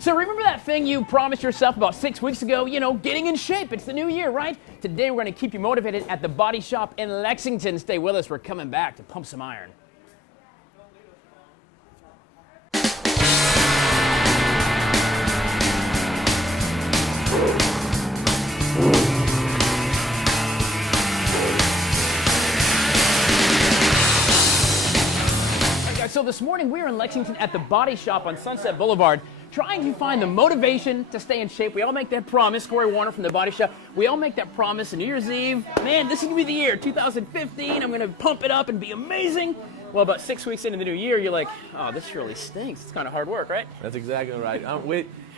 So remember that thing you promised yourself about 6 weeks ago? You know, getting in shape. It's the new year, right? Today we're going to keep you motivated at the Body Shop in Lexington. Stay with us. We're coming back to pump some iron. So this morning we are in Lexington at the Body Shop on Sunset Boulevard, trying to find the motivation to stay in shape. We all make that promise. Corey Warner from the Body Shop. We all make that promise on New Year's Eve. Man, this is going to be the year, 2015. I'm going to pump it up and be amazing. Well, about 6 weeks into the new year, you're like, oh, this surely stinks. It's kind of hard work, right? That's exactly right.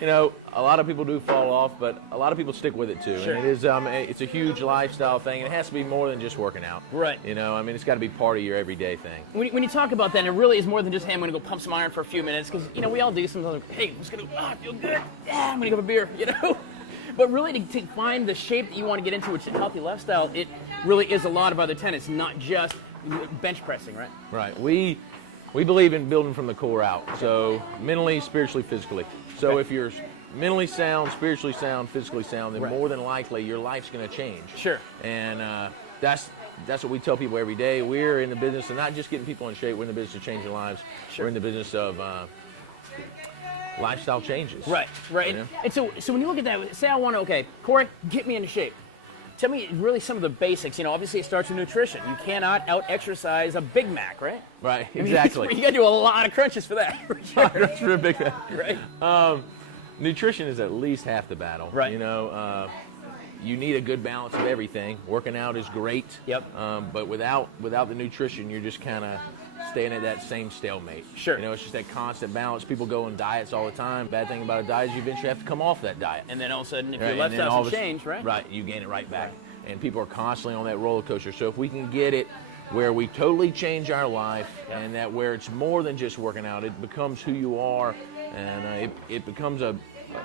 You know, a lot of people do fall off, but a lot of people stick with it too. Sure. And it's a huge lifestyle thing. And it has to be more than just working out. Right. You know, I mean, it's got to be part of your everyday thing. When you talk about that, it really is more than just, hey, I'm going to go pump some iron for a few minutes, because, you know, we all do sometimes, like, hey, I'm just going to, I feel good. Yeah, I'm going to have a beer, you know? But really, to find the shape that you want to get into, which is a healthy lifestyle, it really is a lot of other tenets, not just bench pressing, right? Right. We believe in building from the core out. So mentally, spiritually, physically. So if you're mentally sound, spiritually sound, physically sound, then more than likely your life's going to change. Sure. And that's what we tell people every day. We're in the business of not just getting people in shape. We're in the business of changing lives. Sure. We're in the business of lifestyle changes. Right. You know? And so when you look at that, say I want to, okay, Corey, get me into shape. Tell me really some of the basics. You know, obviously it starts with nutrition. You cannot out-exercise a Big Mac, right? Right, exactly. You got to do a lot of crunches for that. Crunches for a Big Mac. Right. Nutrition is at least half the battle. Right. You know, you need a good balance of everything. Working out is great. Yep. But without the nutrition, you're just kind of staying at that same stalemate. Sure. You know, it's just that constant balance. People go on diets all the time. Bad thing about a diet is you eventually have to come off that diet. And then all of a sudden, if your lifestyle doesn't change, right? Right, you gain it right back. Right. And people are constantly on that roller coaster. So if we can get it where we totally change our life, and that where it's more than just working out, it becomes who you are, and it becomes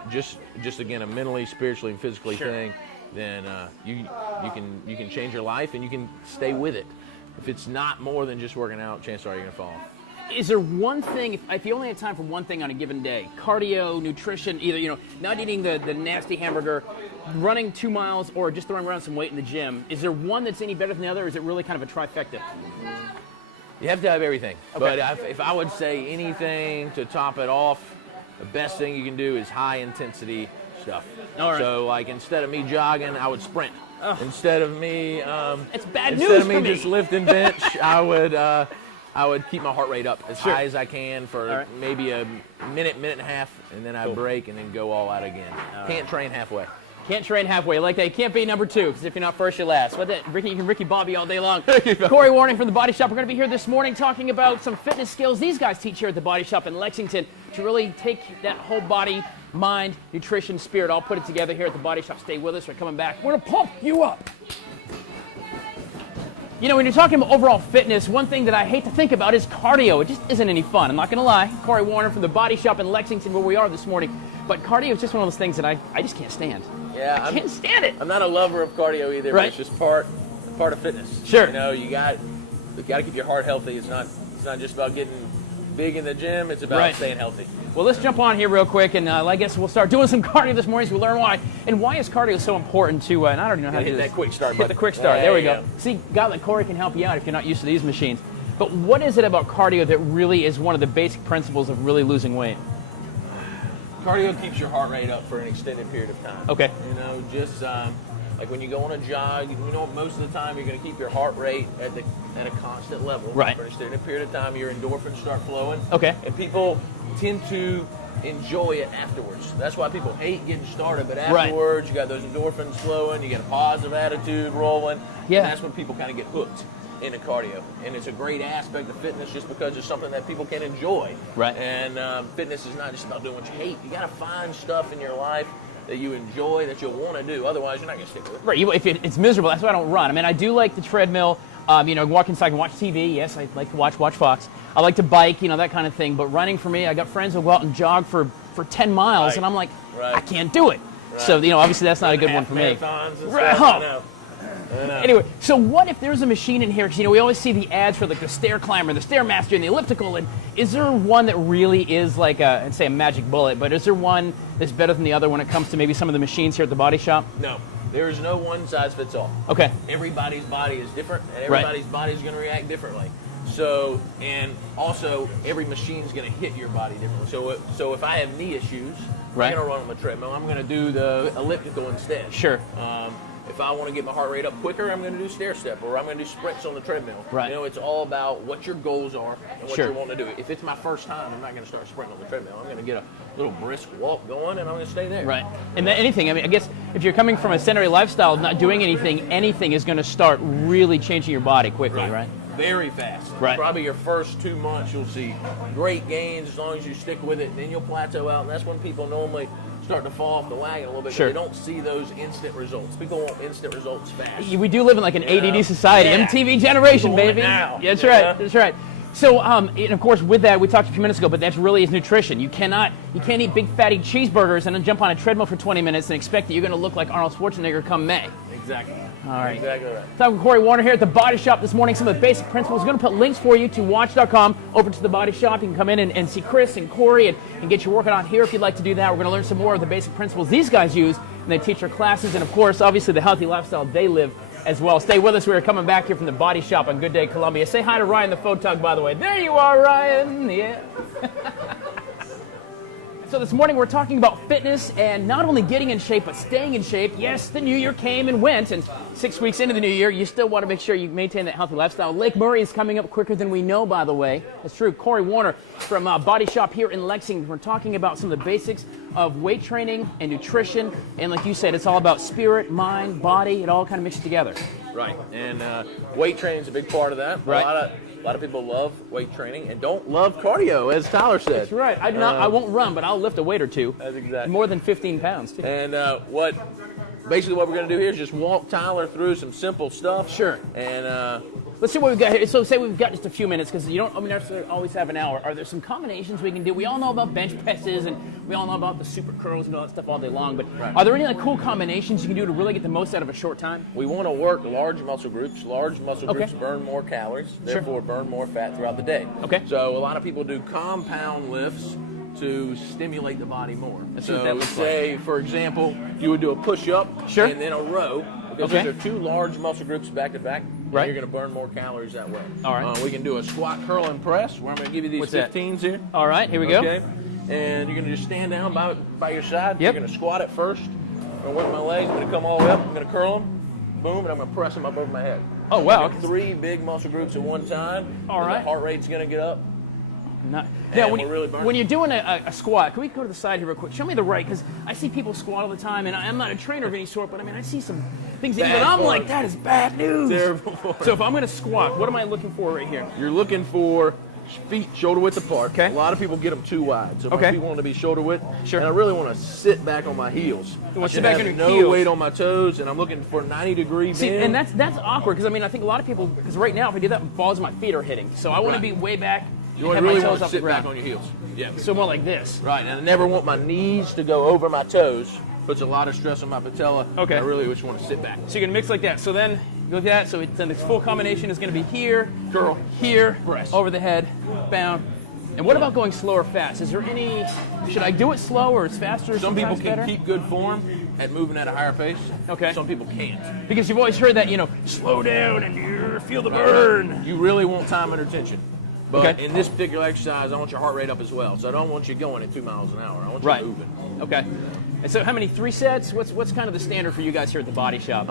just again a mentally, spiritually, and physically thing, then you can change your life and you can stay with it. If it's not more than just working out, chances are you're going to fall off. Is there one thing, if you only had time for one thing on a given day, cardio, nutrition, either, you know, not eating the nasty hamburger, running 2 miles, or just throwing around some weight in the gym, is there one that's any better than the other, or is it really kind of a trifecta? You have to have everything. Okay. But if I would say anything to top it off, the best thing you can do is high intensity stuff. All right. So like instead of me jogging, I would sprint. Oh. Instead of me, it's bad instead news of me for me. just lifting bench, I would keep my heart rate up as high as I can for maybe a minute and a half, and then I break and then go all out again. Can't train halfway. Can't train halfway. Like that. You can't be number 2, because if you're not first, you're last. What that? Ricky, you can Ricky Bobby all day long. Corey Warning from the Body Shop. We're going to be here this morning talking about some fitness skills these guys teach here at the Body Shop in Lexington to really take that whole body, mind, nutrition, spirit, all put it together here at the Body Shop. Stay with us. We're coming back. We're going to pump you up. You know, when you're talking about overall fitness, one thing that I hate to think about is cardio. It just isn't any fun. I'm not going to lie. Corey Warner from the Body Shop in Lexington, where we are this morning. But cardio is just one of those things that I just can't stand. Yeah, I can't stand it. I'm not a lover of cardio either, but it's just part of fitness. Sure. You know, you got to keep your heart healthy. It's not just about getting big in the gym. It's about staying healthy. Well, let's jump on here real quick, and I guess we'll start doing some cardio this morning so we learn why. And why is cardio so important to, and I don't even know how to do hit this. that quick start Hit button. the quick start. There we go. See, God, like Corey can help you out if you're not used to these machines. But what is it about cardio that really is one of the basic principles of really losing weight? Cardio keeps your heart rate up for an extended period of time. Okay. You know, just like when you go on a jog, you know, most of the time you're going to keep your heart rate at a constant level. Right. For an extended period of time, your endorphins start flowing. Okay. And people tend to enjoy it afterwards. That's why people hate getting started, but afterwards you got those endorphins flowing, you get a positive attitude rolling. Yeah. And that's when people kind of get hooked into cardio. And it's a great aspect of fitness just because it's something that people can enjoy. Right. And fitness is not just about doing what you hate. You got to find stuff in your life that you enjoy, that you'll want to do. Otherwise, you're not going to stick with it. Right. If it's miserable, that's why I don't run. I mean, I do like the treadmill. You know, walk inside and watch TV. Yes, I like to watch Fox. I like to bike, you know, that kind of thing. But running for me, I got friends who go out and jog for 10 miles, and I'm like, I can't do it. Right. So, you know, obviously that's not a good one for me. Marathons and right. stuff, Anyway, so what if there's a machine in here? Because, we always see the ads for like the Stair Climber, the Stairmaster, and the elliptical. And is there one that really is like I'd say a magic bullet, but is there one that's better than the other when it comes to maybe some of the machines here at the body shop? No. There is no one size fits all. Okay. Everybody's body is different, and everybody's body is going to react differently. So, and also every machine is going to hit your body differently. So if I have knee issues, I'm going to run on the treadmill. I'm going to do the elliptical instead. Sure. If I want to get my heart rate up quicker, I'm going to do stair step, or I'm going to do sprints on the treadmill. Right. It's all about what your goals are and what you're wanting to do. If it's my first time, I'm not going to start sprinting on the treadmill. I'm going to get a little brisk walk going, and I'm going to stay there. Right. And then anything, I guess if you're coming from a sedentary lifestyle of not doing anything is going to start really changing your body quickly, right? Very fast. Right. Probably your first 2 months, you'll see great gains as long as you stick with it, and then you'll plateau out, and that's when people normally start to fall off the wagon a little bit. Sure. They don't see those instant results. People want instant results fast. We do live in like an ADD society, MTV generation, People want baby. it now. That's right. That's right. So, and of course, with that, we talked a few minutes ago, but that's really is nutrition. You can't eat big fatty cheeseburgers and then jump on a treadmill for 20 minutes and expect that you're going to look like Arnold Schwarzenegger come May. Exactly. All right. Exactly right. Talking with Corey Warner here at the Body Shop this morning. Some of the basic principles. We're going to put links for you to watch.com over to the Body Shop. You can come in and see Chris and Corey and get your workout on here if you'd like to do that. We're going to learn some more of the basic principles these guys use, and they teach their classes, and of course, obviously, the healthy lifestyle they live as well. Stay with us. We are coming back here from the Body Shop on Good Day, Columbia. Say hi to Ryan the photog, by the way. There you are, Ryan. Yeah. So this morning we're talking about fitness and not only getting in shape, but staying in shape. Yes, the new year came and went, and 6 weeks into the new year, you still want to make sure you maintain that healthy lifestyle. Lake Murray is coming up quicker than we know, by the way. That's true. Corey Warner from Body Shop here in Lexington. We're talking about some of the basics of weight training and nutrition, and like you said, it's all about spirit, mind, body. It all kind of mixes together. Right, and weight training is a big part of that. Right. A lot of people love weight training and don't love cardio, as Tyler said. That's right. I won't run, but I'll lift a weight or two. That's exactly. More than 15 pounds, too. And basically what we're going to do here is just walk Tyler through some simple stuff. Sure. And let's see what we've got here. So say we've got just a few minutes, because you don't necessarily always have an hour. Are there some combinations we can do? We all know about bench presses, and we all know about the super curls and all that stuff all day long, but are there any cool combinations you can do to really get the most out of a short time? We want to work large muscle groups. Large muscle groups burn more calories, therefore burn more fat throughout the day. Okay. So a lot of people do compound lifts to stimulate the body more. So say, for example, you would do a push-up and then a row. Because those are two large muscle groups back to back. Right. You're going to burn more calories that way. All right. We can do a squat, curl, and press, where I'm going to give you these 15s here. All right, here we go. Okay. And you're going to just stand down by your side. Yep. You're going to squat it first. I'm going to work my legs. I'm going to come all the way up. I'm going to curl them. Boom. And I'm going to press them up over my head. Oh, wow. 3 big muscle groups at one time. All right. The heart rate's going to get up. Now, when you're doing a squat, can we go to the side here real quick? Show me the right, because I see people squat all the time, and I'm not a trainer of any sort, but I see some things that I'm like, that is bad news. Terrible. So if I'm going to squat, what am I looking for right here? You're looking for feet shoulder width apart. Okay. A lot of people get them too wide. So most people want to be shoulder width. Sure. And I really want to sit back on my heels. You want to sit back on your no heels. weight on my toes, and I'm looking for 90-degree bend. See, and that's awkward, because I think a lot of people, because right now if I do that, balls of my feet are hitting. So I want to be way back. You really want to sit back on your heels. Yeah. So more like this. Right, and I never want my knees to go over my toes. Puts a lot of stress on my patella. Okay. I really just want to sit back. So you're going to mix like that. So then you go like that. So then the full combination is going to be here, curl, here, press, over the head, down. And what about going slow or fast? Is there any, should I do it slow or is faster? Some people can better? keep good form at moving at a higher pace. Okay. Some people can't. Because you've always heard that, slow down and feel the burn. You really want time under tension. But in this particular exercise, I want your heart rate up as well. So I don't want you going at 2 miles an hour. I want you moving. Okay. And so how many, 3 sets? What's kind of the standard for you guys here at the Body Shop?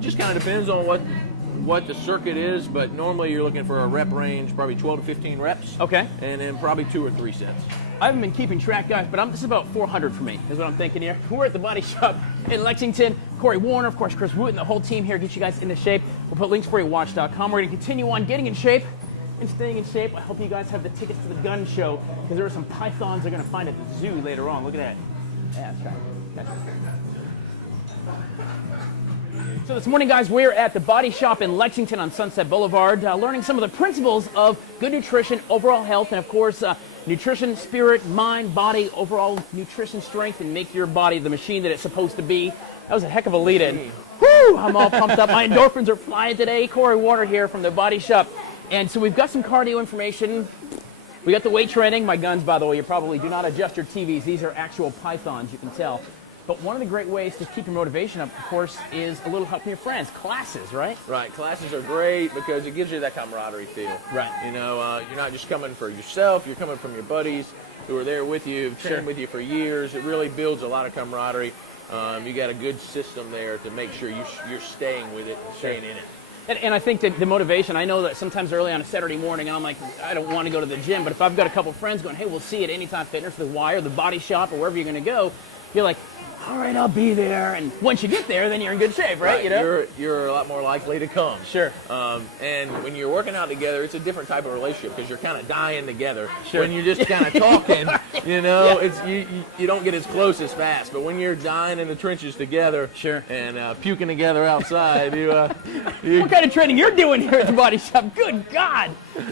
Just kind of depends on what the circuit is, but normally you're looking for a rep range, probably 12 to 15 reps. Okay. And then probably 2 or 3 sets. I haven't been keeping track, guys, but this is about 400 for me, is what I'm thinking here. We're at the Body Shop in Lexington. Corey Warner, of course, Chris Woot, and the whole team here get you guys into shape. We'll put links for you at WACH.com. We're going to continue on getting in shape and staying in shape. I hope you guys have the tickets to the gun show, because there are some pythons they're going to find at the zoo later on. Look at that. Yeah, that's right. That's right. So this morning, guys, we're at the Body Shop in Lexington on Sunset Boulevard, learning some of the principles of good nutrition, overall health, and of course, nutrition, spirit, mind, body, overall nutrition strength, and make your body the machine that it's supposed to be. That was a heck of a lead-in. Woo! Woo! I'm all pumped up. My endorphins are flying today. Corey Warner here from the Body Shop. And so we've got some cardio information. We got the weight training. My guns, by the way, you probably do not adjust your TVs. These are actual pythons, you can tell. But one of the great ways to keep your motivation up, of course, is a little help from your friends. Classes, right? Right. Classes are great because it gives you that camaraderie feel. Right. You know, you're not just coming for yourself. You're coming from your buddies who are there with you, trained with you for years. It really builds a lot of camaraderie. You got a good system there to make sure you're staying with it and staying in it. And I think that the motivation, I know that sometimes early on a Saturday morning, I'm like, I don't want to go to the gym, but if I've got a couple friends going, hey, we'll see you at Anytime Fitness, the Y, or the Body Shop, or wherever you're going to go, you're like, all right, I'll be there. And once you get there, then you're in good shape, right? You know? You're a lot more likely to come. Sure. And when you're working out together, it's a different type of relationship because you're kind of dying together. Sure. When you're just kind of talking, you know, it's you don't get as close as fast. But when you're dying in the trenches together, sure, and puking together outside, you what kind of training you're doing here at the Body Shop? Good God!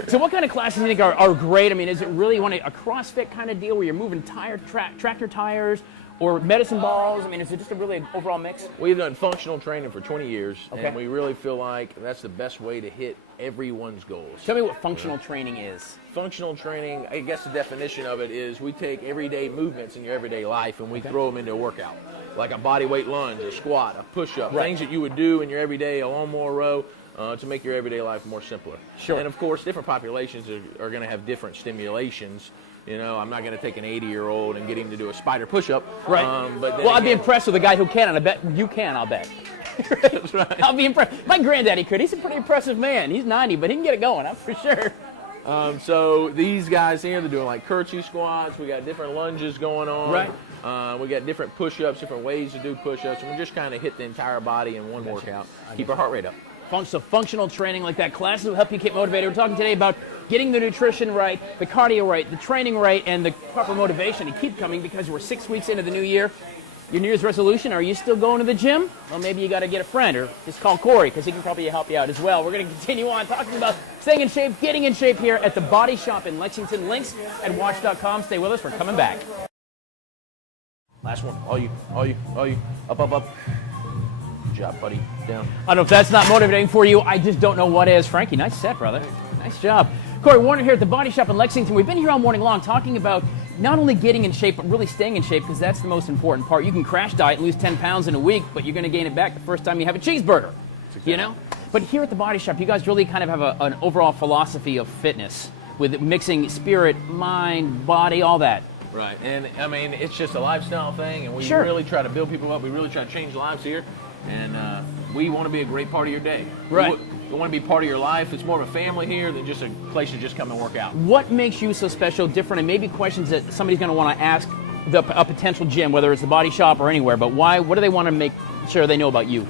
So what kind of classes do you think are great? I mean, is it really a CrossFit kind of deal where you're moving tractor tires? Or medicine balls? I mean, is it just a really overall mix? We've done functional training for 20 years, okay, and we really feel like that's the best way to hit everyone's goals. Tell me what functional training is. Functional training, I guess the definition of it is we take everyday movements in your everyday life and we throw them into a workout. Like a body weight lunge, a squat, a push-up, things that you would do in your everyday, a lawnmower row, to make your everyday life more simpler. Sure. And of course, different populations are going to have different stimulations. You know, I'm not going to take an 80-year-old and get him to do a spider push-up. Right. But well, I'd be impressed with a guy who can, and I bet you can, I'll bet. That's right. I'll be impressed. My granddaddy could. He's a pretty impressive man. He's 90, but he can get it going, that's for sure. So these guys here, they're doing like curtsy squats. We got different lunges going on. Right. We got different push-ups, different ways to do push-ups. And we just kind of hit the entire body in one workout. Keep our heart rate up. So functional training like that, classes will help you keep motivated. We're talking today about getting the nutrition right, the cardio right, the training right, and the proper motivation to keep coming because we're 6 weeks into the new year. Your New Year's resolution, are you still going to the gym? Well, maybe you got to get a friend or just call Corey because he can probably help you out as well. We're going to continue on talking about staying in shape, getting in shape here at the Body Shop in Lexington. Links at WACH.com. Stay with us. We're coming back. Last one. All you. Up. Good job, buddy. Down. I don't know if that's not motivating for you. I just don't know what is. Frankie, nice set, brother. Nice job. Corey Warner here at the Body Shop in Lexington. We've been here all morning long talking about not only getting in shape, but really staying in shape because that's the most important part. You can crash diet and lose 10 pounds in a week, but you're going to gain it back the first time you have a cheeseburger, you know? But here at the Body Shop, you guys really kind of have an overall philosophy of fitness with mixing spirit, mind, body, all that. Right. And, I mean, it's just a lifestyle thing, and we Sure. really try to build people up. We really try to change lives here. And we want to be a great part of your day. Right. We want to be part of your life. It's more of a family here than just a place to just come and work out. What makes you so special, different, and maybe questions that somebody's going to want to ask a potential gym, whether it's the Body Shop or anywhere, but why? What do they want to make sure they know about you?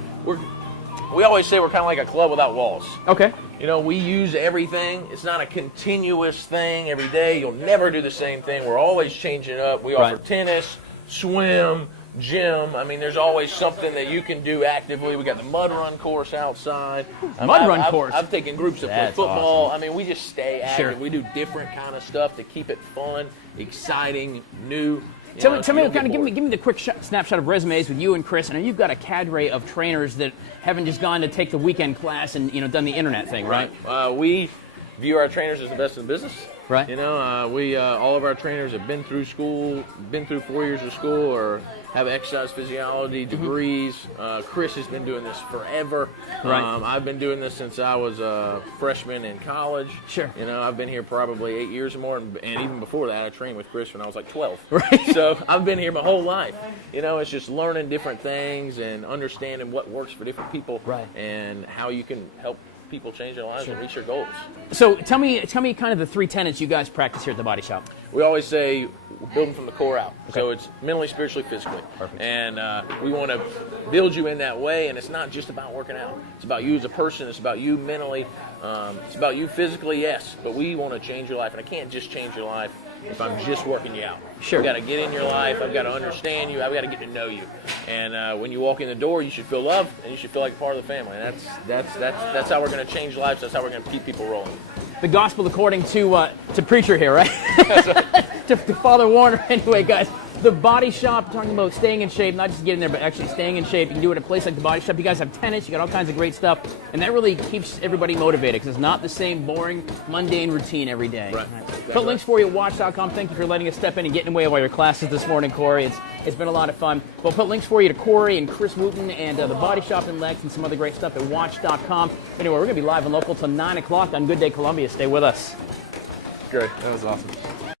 We always say we're kind of like a club without walls. Okay. You know, we use everything. It's not a continuous thing every day. You'll never do the same thing. We're always changing it up. We offer tennis, swim, gym. I mean, there's always something that you can do actively. We got the mud run course outside. Course. I've taken groups that play That's football. awesome. I mean, we just stay active. Sure. We do different kind of stuff to keep it fun, exciting, new. Tell me, kind of give me the quick snapshot of resumes with you and Chris. I know you've got a cadre of trainers that haven't just gone to take the weekend class and done the internet thing, right? We view our trainers as the best in the business. Right. You know, we all of our trainers have been through school, been through 4 years of school, or have exercise physiology degrees. Chris has been doing this forever. Right. I've been doing this since I was a freshman in college. Sure. You know, I've been here probably 8 years or more, and even before that, I trained with Chris when I was like 12. Right. So I've been here my whole life. You know, it's just learning different things and understanding what works for different people, right, and how you can help people change their lives and reach their goals. So tell me kind of the three tenets you guys practice here at the Body Shop. We always say we're building from the core out. Okay. So it's mentally, spiritually, physically. Perfect. And we want to build you in that way, and it's not just about working out. It's about you as a person. It's about you mentally. It's about you physically, yes, but we want to change your life. And I can't just change your life if I'm just working you out. Sure. I've got to get in your life. I've got to understand you. I've got to get to know you. And when you walk in the door, you should feel loved, and you should feel like part of the family. And that's how we're going to change lives. That's how we're going to keep people rolling. The gospel according to preacher here, right? to Father Warner. Anyway, guys, The Body Shop, talking about staying in shape, not just getting there, but actually staying in shape. You can do it at a place like the Body Shop. You guys have tennis, you got all kinds of great stuff, and that really keeps everybody motivated because it's not the same boring, mundane routine every day. Right. Put links for you at watch.com. Thank you for letting us step in and getting away with all your classes this morning, Corey. It's been a lot of fun. We'll put links for you to Corey and Chris Wooten and the Body Shop in Lex and some other great stuff at watch.com. Anyway, we're going to be live and local till 9 o'clock on Good Day Columbia. Stay with us. Great. That was awesome.